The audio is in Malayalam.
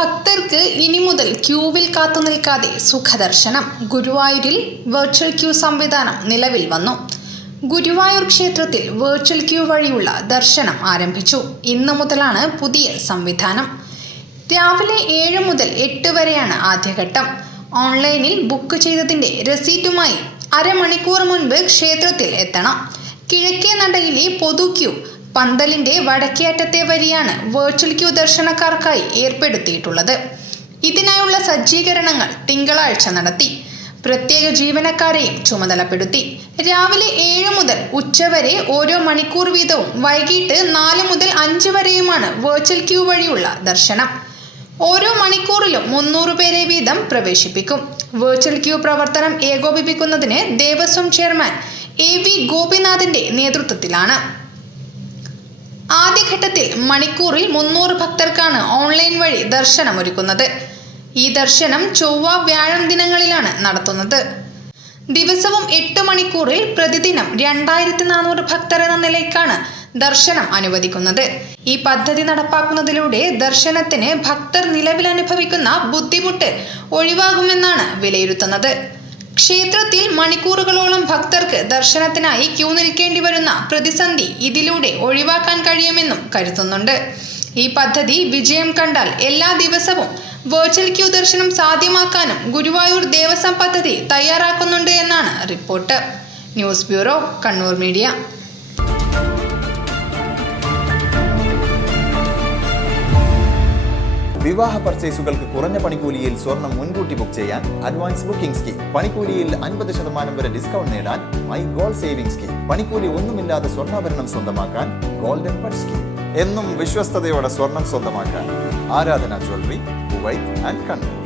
ഭക്തർക്ക് ഇനി മുതൽ ക്യൂവിൽ കാത്തുനിൽക്കാതെ സുഖദർശനം. ഗുരുവായൂരിൽ വെർച്വൽ ക്യൂ സംവിധാനം നിലവിൽ വന്നു. ഗുരുവായൂർ ക്ഷേത്രത്തിൽ വെർച്വൽ ക്യൂ വഴിയുള്ള ദർശനം ആരംഭിച്ചു. ഇന്നു മുതലാണ് പുതിയ സംവിധാനം. രാവിലെ 7 മുതൽ 8 വരെയാണ് ആദ്യഘട്ടം. ഓൺലൈനിൽ ബുക്ക് ചെയ്തതിൻ്റെ രസീറ്റുമായി അരമണിക്കൂർ മുൻപ് ക്ഷേത്രത്തിൽ എത്തണം. കിഴക്കേ നടയിലെ പൊതു ക്യൂ പന്തലിന്റെ വടക്കേ അറ്റത്തെ വരിയാണ് വെർച്വൽ ക്യൂ ദർശനക്കാർക്കായി ഏർപ്പെടുത്തിയിട്ടുള്ളത്. ഇതിനായുള്ള സജ്ജീകരണങ്ങൾ തിങ്കളാഴ്ച നടത്തി. പ്രത്യേക ജീവനക്കാരെയും ചുമതലപ്പെടുത്തി. രാവിലെ 7 മുതൽ ഉച്ചവരെ ഓരോ മണിക്കൂർ വീതവും വൈകിട്ട് 4 മുതൽ 5 വരെയുമാണ് വെർച്വൽ ക്യൂ വഴിയുള്ള ദർശനം. ഓരോ മണിക്കൂറിലും 300 പേരെ വീതം പ്രവേശിപ്പിക്കും. വെർച്വൽ ക്യൂ പ്രവർത്തനം ഏകോപിപ്പിക്കുന്നതിന് ദേവസ്വം ചെയർമാൻ AV ഗോപിനാഥിന്റെ നേതൃത്വത്തിലാണ്. ആദ്യഘട്ടത്തിൽ മണിക്കൂറിൽ 300 ഭക്തർക്കാണ് ഓൺലൈൻ വഴി ദർശനമൊരുക്കുന്നത്. ഈ ദർശനം ചൊവ്വ, വ്യാഴം ദിനങ്ങളിലാണ് നടത്തുന്നത്. ദിവസവും 8 മണിക്കൂറിൽ പ്രതിദിനം 2400 ഭക്തർ എന്ന നിലയ്ക്കാണ് ദർശനം അനുവദിക്കുന്നത്. ഈ പദ്ധതി നടപ്പാക്കുന്നതിലൂടെ ദർശനത്തിന് ഭക്തർ നിലവിൽ അനുഭവിക്കുന്ന ബുദ്ധിമുട്ട് ഒഴിവാകുമെന്നാണ് വിലയിരുത്തുന്നത്. ക്ഷേത്രത്തിൽ മണിക്കൂറുകളോളം ഭക്തർക്ക് ദർശനത്തിനായി ക്യൂ നിൽക്കേണ്ടി വരുന്ന പ്രതിസന്ധി ഇതിലൂടെ ഒഴിവാക്കാൻ കഴിയുമെന്നും കരുതുന്നുണ്ട്. ഈ പദ്ധതി വിജയം കണ്ടാൽ എല്ലാ ദിവസവും വെർച്വൽ ക്യൂ ദർശനം സാധ്യമാക്കാനും ഗുരുവായൂർ ദേവസ്വം പദ്ധതി തയ്യാറാക്കുന്നുണ്ട് എന്നാണ് report. News bureau, Kannur media. വിവാഹ പർച്ചേസുകൾക്ക് കുറഞ്ഞ പണിക്കൂലിയിൽ സ്വർണം മുൻകൂട്ടി ബുക്ക് ചെയ്യാൻ അഡ്വാൻസ് ബുക്കിംഗ് സ്കീം. പണിക്കൂലിയിൽ 50% വരെ ഡിസ്കൗണ്ട് നേടാൻ മൈ ഗോൾഡ് സേവിംഗ് സ്കീം. പണിക്കൂലി ഒന്നുമില്ലാതെ സ്വർണ്ണാഭരണം സ്വന്തമാക്കാൻ ഗോൾഡൻ പട്ട് സ്കീം. എന്നും വിശ്വസ്തയോടെ സ്വർണം സ്വന്തമാക്കാൻ ആരാധന ജ്വല്ലറി, കുവൈറ്റ് ആൻഡ് കണ്ണൂർ.